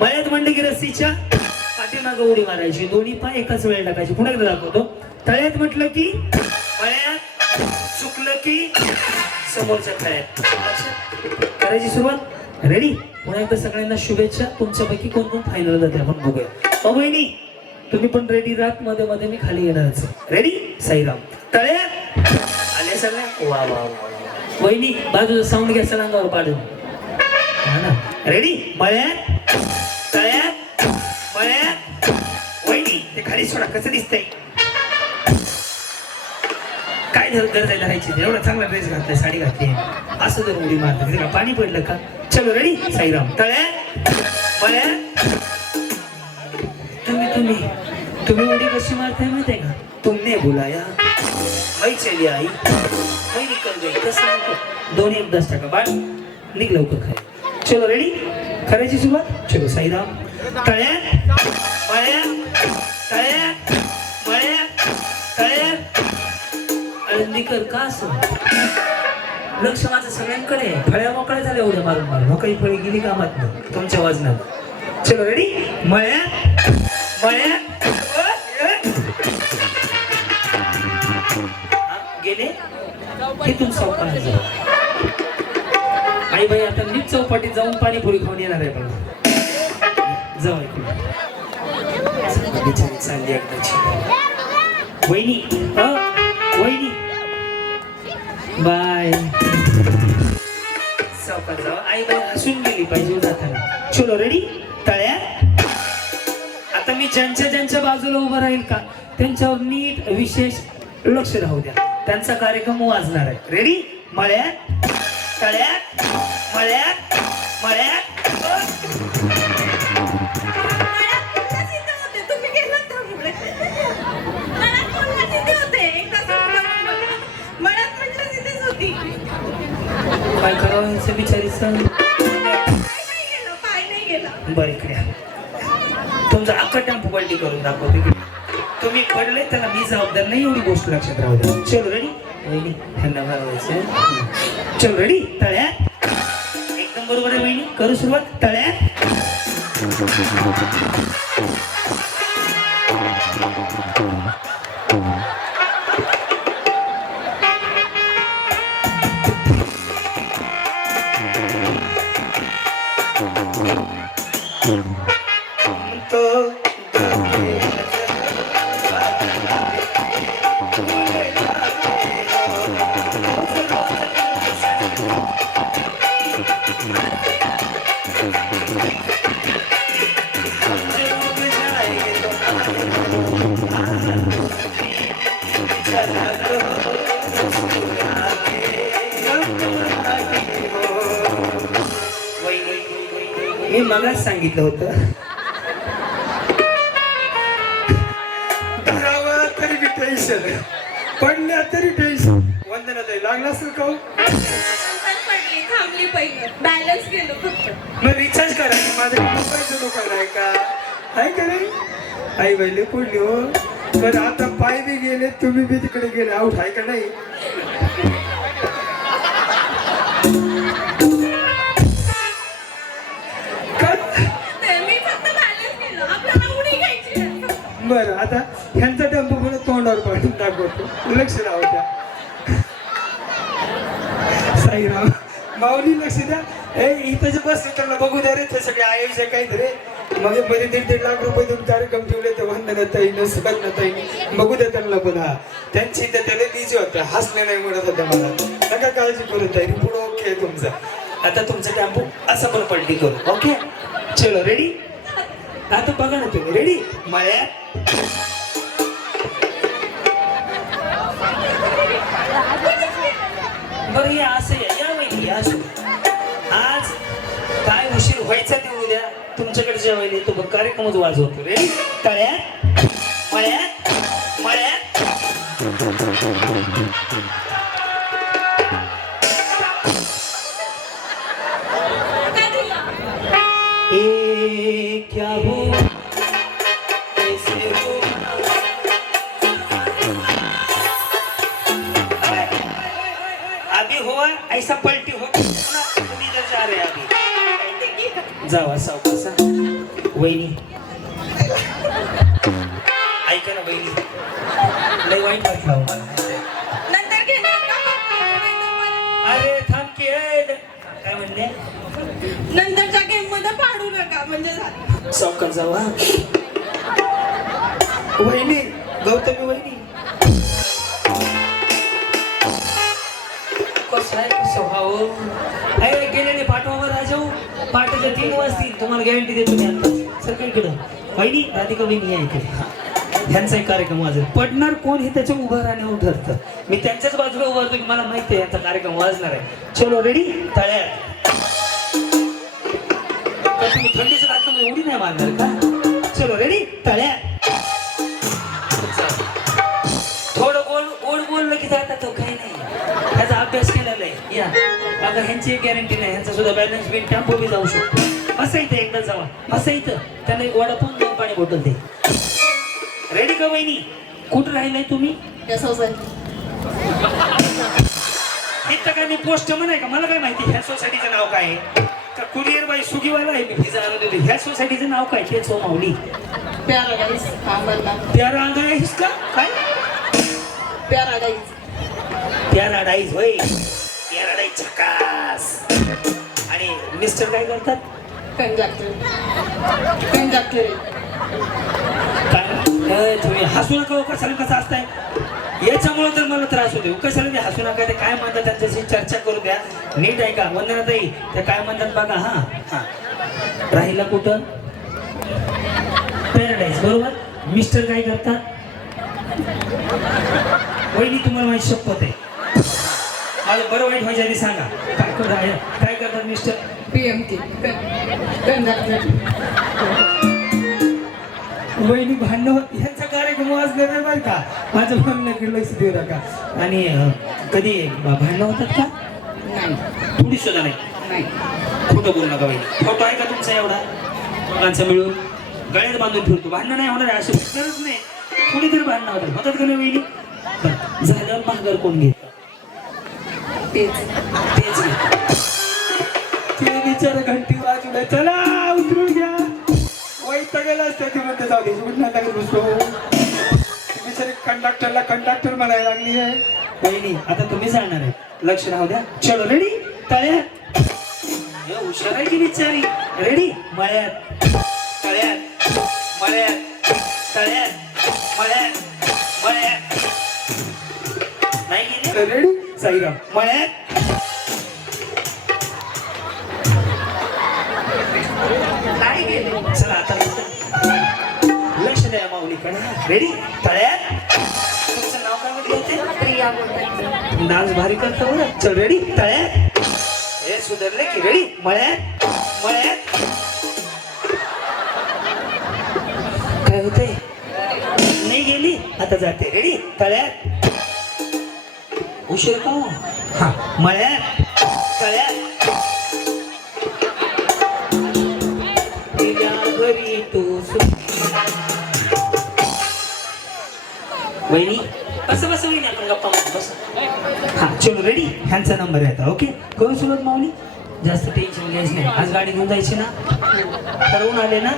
मळ्यात म्हणलं की रस्सीच्या पाठीमागं उडी मारायची. दोन्ही पाय एकाच वेळेला टाकायची. पुन्हा एकदा दाखवतो. तळ्यात म्हटलं की मळ्यात चुकलं की समोरच्या तळ्यात. करायची सुरुवात. रेडी पुन्हा एकदा सगळ्यांना शुभेच्छा. तुमच्यापैकी कोण कोण फायनल जाते आपण बघूया. अहो बहिणी तुम्ही पण रेडी राहत. मध्ये मध्ये मी खाली येणारच रेडी साईराम. तळ्यात. आले सगळ्या. वा वा वा वा. वहिनी बाजूचा साऊंड घ्या सर अंगावर पाडून रेडी मळ्यात तळ्यात मळ्यात वहिनी ते खाली सोडा कसं दिसतंय? काय झालं गरज आहे धरायची एवढा चांगला ड्रेस घातलाय साडी घातली असं जर उडी मारत का पाणी पडलं का? चलो रेडी साईराम. तळ्यात मळ्यात तुम्ही तुम्ही. तुम्ही उडी कशी मारताय माहितीये का? तुमने बुलाया मैं चली आई. मैं निकल गई. कसं दोन्ही एकदाच टाका. बाळ निघ लवकर खाय चलो रेडी करायची सुरुवात? चलो साईराम. तळ्यात मळ्यात तळ्यात मळ्यात तळ्यात. आळंदीकर का असं? लक्ष माझं सगळ्यांकडे फळ्या मोकळ्या झाल्या एवढ्या मारून मारून. हो काही फळी गेली कामात नाही. तुमच्या वाजनात. चलो रेडी मळ्या मळ्या गेले? हे तुमचा जाऊ आई बाई आता नीट चौपाटीत जाऊन पाणीपुरी खाऊन येणार आहे पण जाऊ ऐकून चालली एकदाची वहिनी वहिनी. बाय. चौकात जाऊ. आई बाई हसून गेली पाहिजे जाताना. चलो रेडी तळ्या आता मी ज्यांच्या ज्यांच्या बाजूला उभं राहील का? त्यांच्यावर नीट विशेष लक्ष राहू द्या. त्यांचा कार्यक्रम वाजणार आहे. रेडी मळ्यात. तळ्यात. मळ्यात मळ्यात काय करावं यांचं बिचारीचं? बरं इकडे तुमचा अख्खा टेम्पो पलटी करून दाखव तिकडे तुम्ही पडले त्याला मी जबाबदार नाही एवढी गोष्ट लक्षात राहू द्या. चल रेडी रेडी धन्यवाद भरवायचं चल रेडी तळ्यात. बरोबर आहे वहिनी करू सुरुवात तळ्यात. तो मी मगाच सांगितलं होतं? धरावा तरी टेन्शन पडल्या तरी टेन्शन वंदना ताई लागला असेल का हो? थांबली पहिलं बॅलन्स गेलो फक्त. मग रिचार्ज करायचं माझ्या पैसे दुकान आहे का? आहे का नाही? आई बहिणी पडली हो. बरं आता पाय बी गेले तुम्ही बी तिकडे गेले. आऊट आहे का नाही? बरं आता ह्यांचा टेम्पो मला तोंडावर पाडून दाखवतो. लक्ष राहू द्या हो साईराम माऊली लक्ष द्या. ए इथं जे बस त्यांना बघू द्या रे ते सगळे आयोजक काही रे. मग मध्ये दीड दीड लाख रुपये देऊन कार्यक्रम ठेवले ते वंदना ताईनं सुगंधा ताईने बघू द्या त्यांना पण हा. त्यांची इथं त्याला बिझी होत्या हसले नाही म्हणत होत्या मला. नका काळजी करू ताई पुढं ओके आहे तुमचा. आता तुमचा टेम्पो असं पण पलटी करू. ओके? चलो रेडी आता बघा ना तुम्ही. रेडी मळ्यात. बरं या असं या. या असं. आज काय उशीर व्हायचा ते उद्या? तुमच्याकडे जेवायला येतो बघ कार्यक्रमच वाजवतो. रे तळ्या मळ्या मळ्या जावा सावकासा वहिनी ऐका ना वहिनी लय वाईट वाटलं हो. नंतर का? अरे थांब की ए. काय म्हणले नंतरच्या गेममध्ये पाडू नका म्हणजे झालं. सावकार हा वहिनी गौतमी वहिनी राजाऊ तीन वाजतील. तुम्हाला गॅरंटी देतो मी आता. सर इकडं वहिनी राधिका वहिनी आहे इकडे. ह्यांचा एक कार्यक्रम वाजेल पडणार कोण हे त्याच्या उभं राहण्यावर ठरतं. मी त्यांच्याच बाजूला उभं राहतो की मला माहिती आहे यांचा कार्यक्रम वाजणार आहे. चलो रेडी तळ्यात तर तुम्ही थंडीच्या रात्र एवढी नाही मारणार का? चलो रेडी तळ्यात थोडं गोल गोड बोललं की जाता तो काही नाही. त्याचा अभ्यास केला नाही या. आता ह्यांची गॅरंटी नाही ह्यांचा सुद्धा बॅलन्स बिन टेम्पो बी जाऊ शकतो. असं इथं एकदा जावा. असं इथं त्यांना एक वडापाव दोन पाणी बॉटल दे. रेडी का वहिनी? कुठं राहिलाय तुम्ही? सोसायटी इथं काय मी पोस्ट आहे का? मला काय माहिती ह्या सोसायटीचं नाव काय आहे? का कुरिअर बाई सुगीवाला आहे मी फिजा आणून दिली. ह्या सोसायटीचं नाव काय? तेच हो माऊली. त्या रांगा आहेस का? काय? पॅराडाईज पॅराडाईज होय. पॅराडाईज झकास आणि मिस्टर काय करतात? कंडक्टर कंडक्टर काय? तुम्ही हसू नका हो, कशाला कसं असताय याच्यामुळे तर मला त्रास होतो कशाला ते हसू नका? ते काय म्हणतात त्यांच्याशी चर्चा करू द्या. नीट आहे का वंदनाताई ते काय म्हणतात बघा हा. हा. राहिला कुठं? पॅराडाईज बरोबर? मिस्टर काय करतात? वहिनी तुम्हाला माझी शपथ आहे. मला बरं वाईट व्हायच्या आधी सांगा. काय कर काय करतात मिस्टर पीएमटी वहिनी भांडण ह्यांचा कार्यक्रम वाजले नाही बरं का? माझं भांडणाकडे लक्ष देऊ नका. आणि कधी भांडणं होतात का? नाही. थोडी सुद्धा नाही. खोटं बोलू नका वहिनी फोटो आहे का तुमचा एवढा? दोघांचा मिळून. गळ्यात बांधून फिरतो भांडणं नाही होणार असे भेटणारच नाही. थोडी तरी भांडणं होतात. होतात का नाही वहिनी? झाल्यावर महागार कोण घेत तेच तेच. ते बिचारा घंटी वाजवल्या चला उतरून घ्या. वैतागायला असते ती म्हणते जाऊ दे नाही लागत बसलो बिचारी कंडक्टरला कंडक्टर म्हणायला लागली आहे. वहिनी आता तुम्ही जाणार आहे. लक्ष राहू द्या. चलो रेडी तळ्या हे हुशार आहे की बिचारी? रेडी मळ्यात. तळ्यात. मळ्यात. तळ्यात. मळ्यात. मळ्यात. नाही गेले? रेडी साईराम मळ्यात? नाही गेले. चला आता लक्ष द्या माऊलीकडे. रेडी तळ्यात? तुमचं नाव काय म्हटलं होते? प्रिया बोलतात डान्स भारी करतो बरं. चल रेडी तळ्यात? हे सुधारले की रेडी मळ्यात? मळ्यात? काय होतंय? नाही गेली? आता जाते. रेडी तळ्यात? उशीर का? हो? हा मळ्यात तळ्यात गेल्या घरी तू वहिनी कसं बस वहिनी आपण गप्पा मारत बस. हा चलो रेडी ह्यांचा नंबर आहे आता ओके करू सुरुवात माऊली? जास्त टेन्शन घ्यायचं नाही. आज गाडी घेऊन जायची ना? ठरवून आले ना?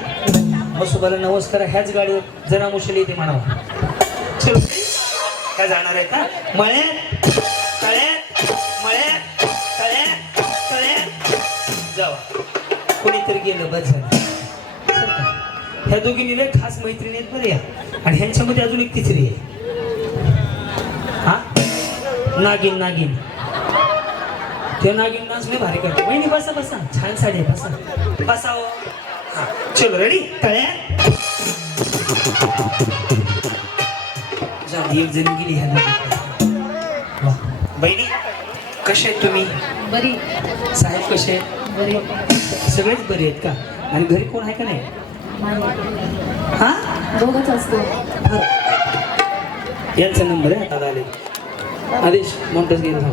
मसोबाला नमस्कार ह्याच गाडीवर जरा मुश्किल येते म्हणावं. चलो काय जाणार आहे का? मळे तळे मळे तळे तळे. जावा. कोणीतरी गेलं बस ह्या दोघींनी लय खास मैत्रिणी आहेत बरं या. आणि ह्यांच्यामध्ये अजून एक तिसरी आहे. हा? नागिन नागिन. ते नागिन डान्स लय भारी करतो वहिनी बसा बसा. छान साडी आहे बसा. बसाव. चलो रेडी तळ्या एक जण गेली ह्या. बहिणी कसे आहेत तुम्ही? बरी. साहेब कसे आहेत? बरी. सगळेच बरे आहेत का? आणि घरी कोण आहे का नाही? हा? दोघच असतो. यांचा नंबर आहे आता आले आदेश मोठंच घेऊन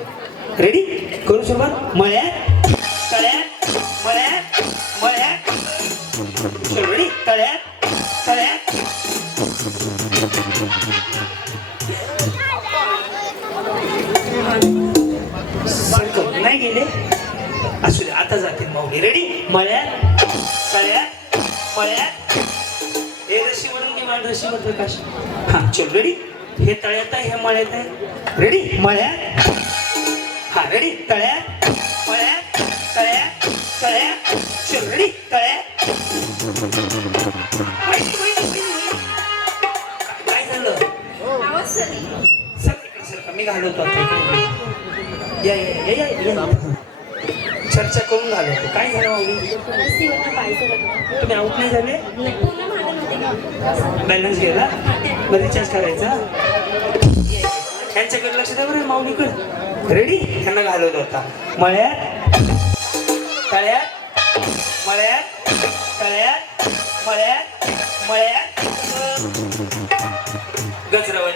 रेडी करू सुरुवात? मळ्यात तळ्यात मळ्यात मळ्यात. रेडी तळ्यात तळ्यात. आता जातील माऊली. रेडी मळ्यात तळ्यात मळ्यात. हे रशीवरून किमान रशीवर प्रकाश. हा चल रेडी हे तळ्यात आहे हे मळ्यात आहे. रेडी मळ्यात. हा रेडी तळ्यात मळ्यात तळ्यात तळ्यात. चल रेडी तळ्यात. काय झालं? सरी. का मी घालवतो आता इकडे. या या या या या. चर्चा करून घालवतो काय झालं. तुम्ही आउट नाही झाले. बॅलन्स गेला? मग रिचार्ज करायचा? यांच्याकडे लक्ष द्या बरं माऊलीकडे. रेडी यांना घालवत होता. मळ्यात तळ्यात मळ्यात तळ्यात मळ्यात मळ्यात. गजरावर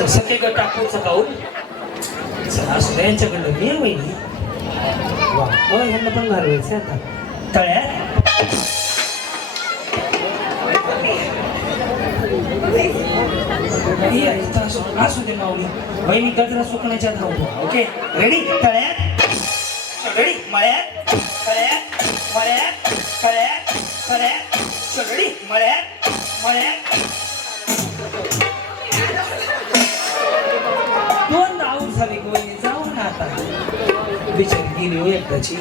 असं गट टाकून सकाळून. चला असं द्या यांच्याकडलं मी वहिनी. वा हो, मग पण घालवायचं आता. तळ्यात. असू- दे माऊली. वहिनी गजरा सुकण्याच्या धावतो ओके रेडी तळ्यात. रेडी मळ्यात. तळ्यात. मळ्यात. तळ्यात. तळ्यात. रेडी मळ्यात. मळ्यात. बिचारी गेली हो एकदाची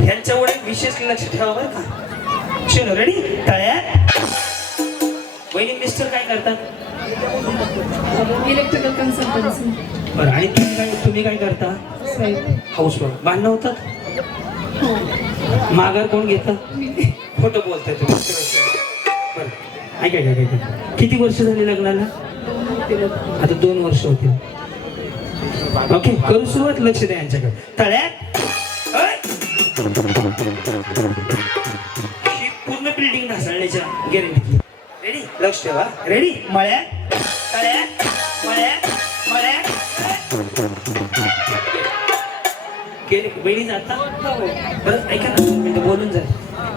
ह्यांच्यामुळे विशेष लक्ष ठेवा बरं का. चलो रेडी तळ्यात वहिनी मिस्टर काय करतात? इलेक्ट्रिकल कन्सल्टन्सी बरं आणि तुम्ही काय तुम्ही काय करता? हाऊस वाईफ भांडणं होतात? माघार कोण घेतं? खोटं बोलताय तुम्ही. बरं ऐका ऐका, ऐका. किती वर्ष झाली लग्नाला? आता दोन वर्ष होतील. ओके करू सुरुवात लक्ष द्या यांच्याकडे. तळ्यात. ही पूर्ण बिल्डिंग ढासळण्याच्या गॅरंटी रेडी लक्ष ठेवा. रेडी मळ्यात. तळ्यात. मळ्यात. मळ्यात. गेले. बहिणी जाता? बरं ऐका ना. दोन मिनिटं बोलून जा.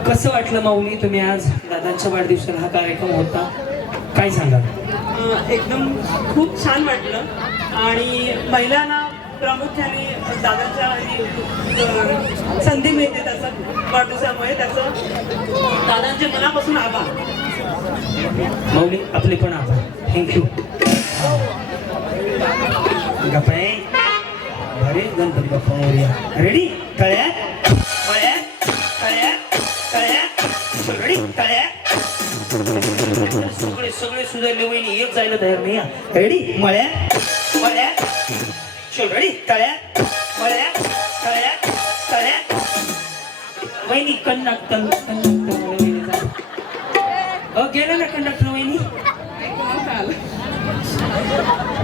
कसं वाटलं माऊली तुम्ही आज? दादांच्या वाढदिवसाला हा कार्यक्रम होता. काय सांगा एकदम खूप छान वाटलं. आणि महिलांना प्रामुख्याने दादाच्या संधी मिळते त्याचं वाढदिवसामुळे त्याचं दादांचे मनापासून आभार. माऊली आपले पण आभार. थँक्यू गप्पाय अरे गणपती बाप्पा मोरया. रेडी तळ्यात? मळ्यात तळ्यात? तळ्यात? रेडी तळ्यात? सगळे सुधारले वहिनी एक जायला तयार नाही रेडी मळ्यात मळ्यात चल रेडी तळ्यात मळ्यात तळ्यात तळ्यात वहिनी जा. अ गेलं ना कंडक्टर वहिनी?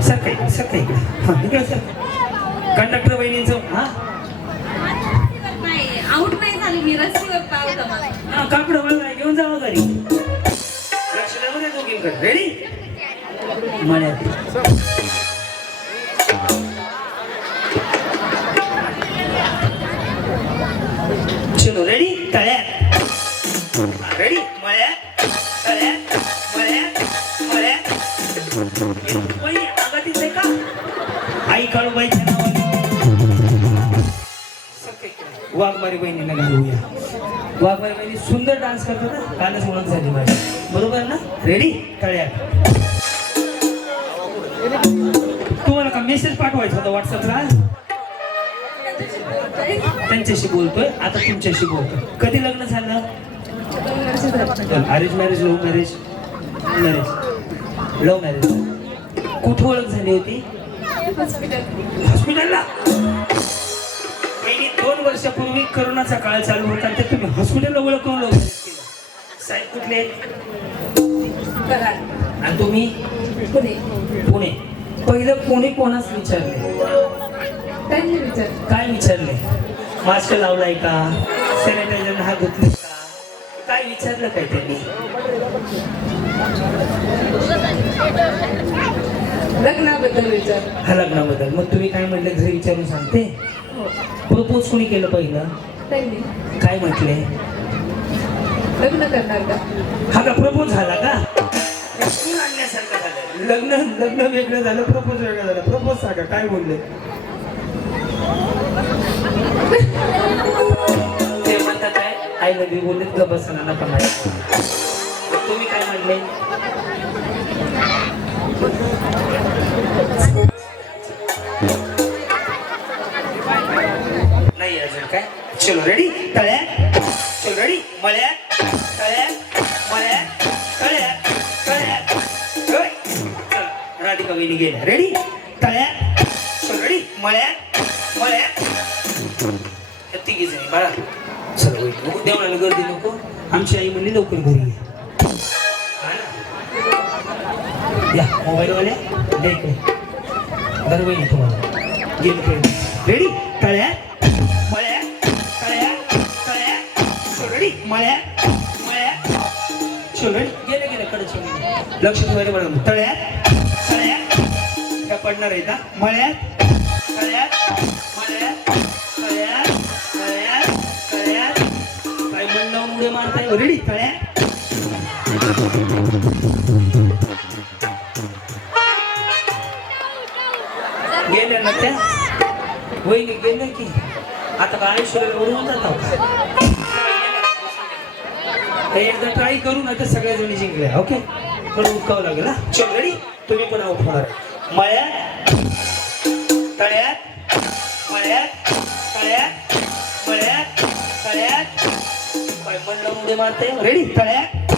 सर काय सर काय हा इकडे सर. कंडक्टर वहिनींचं हा? आऊट नाही झाली मी मला. हा कापड मला घेऊन जावं घरी. रेडी मळ्यात चलो रेडी तळ्यात रेडी मळ्यात तळ्यात मळ्यात मळ्यात वहिनी आगातीच आहे का? आई काळूबाईच्या नावाने वाघमारी बहिणीला घालूया वाघमारी बहिणी सुंदर डान्स करतात ना कालच ओळख झाली माझी. बरोबर ना? रेडी तळ्यात तुम्हाला का मेसेज पाठवायचा होता व्हॉट्सअपला त्यांच्याशी बोलतोय. आता तुमच्याशी बोलतोय. कधी लग्न झालं? Arrange marriage love marriage marriage love marriage कुठं ओळख झाली होती? हॉस्पिटलला पहिली दोन वर्षापूर्वी करोनाचा काळ चालू होता ते तुम्ही हॉस्पिटलला ओळखून केलं साहेब कुठले आणि तुम्ही? पुणे. पुणे. पहिलं कोणी कोणाच विचारले त्यांनी विचार काय विचारले? मास्क लावलाय का? सॅनिटायझर हात धुतले का? काय विचारलं काय त्यांनी? लग्नाबद्दल विचार हा लग्नाबद्दल. मग तुम्ही काय म्हटलं घरी विचारून सांगते? प्रपोज कोणी केलं पहिलं. काय म्हटले? लग्न करणार का? हा का प्रपोज झाला का? आणल्यासारखं झालं. लग्न लग्न वेगळं झालं प्रपोज वेगळं झालं. प्रपोज सांगा काय बोलले? ते म्हणतात काय? आय लव्ह यू बोलले ग बसना माहिती. तुम्ही काय म्हणले? काय? चलो रेडी तळ्या चलो रेडी मळ्या तळ्या मळ्या तळ्या तळ्या राधिका वहिनी गेल्या. रेडी तळ्या चलो रेडी मळ्या मळ्या तिघी जणी बाळा. चलो होईल नको देवळाला गर्दी नको. आमची आई म्हणली लवकर घरी या. मोबाईलवाल्या द्या इकडे. दरवेळी तुम्हाला. गेम रेडी गेले गेले कडे चल लक्ष ठेवायला बरं तळ्या तळ्या त्या पडणार आहेत हा मळ्यात तळ्यात मळ्यात तळ्यात तळ्यात तळ्यात. काय म्हणणं उडे मारताय? रेडी तळ्या गेल्या ना त्या? वहिनी गेल्या की? आता काय आयुष्याला उडवून जात एकदा ट्राय करू ना तर सगळ्या जणी जिंकल्या. ओके पण उठकावं लागेल ना? चल रेडी तुम्ही पण आउट होणार. मळ्यात तळ्यात मळ्यात तळ्यात मळ्यात तळ्यात. काय म्हणलं उडे मारते. रेडी तळ्यात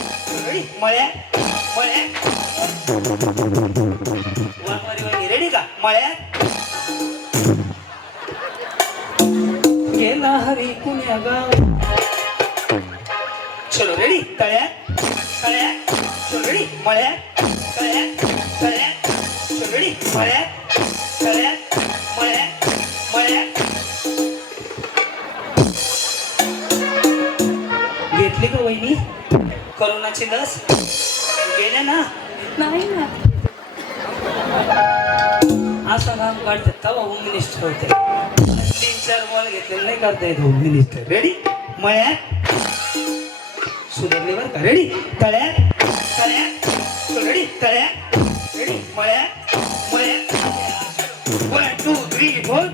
रेडी मळ्यात मळ्यात. वाघमारी वाणी रेडी का? मळ्यात. गेला हरी कुण्या गाव. चलो रेडी तळ्यात तळ्यात चलो रेडी मळ्यात तळ्यात तळ्यात चलो रेडी मळ्यात तळ्यात मळ्यात मळ्यात घेतली का वहिनी? करोनाची लस? गेल्या ना? नाही ना. असा नाम काढतात तेव्हा होम मिनिस्टर होते. तीन चार बॉल घेतले नाही करता येत होम मिनिस्टर रेडी मळ्यात सुधारले बरं का? रेडी तळ्या? तळ्या? रेडी तळ्या? रेडी मळ्या? मळ्यात वन टू थ्री फोर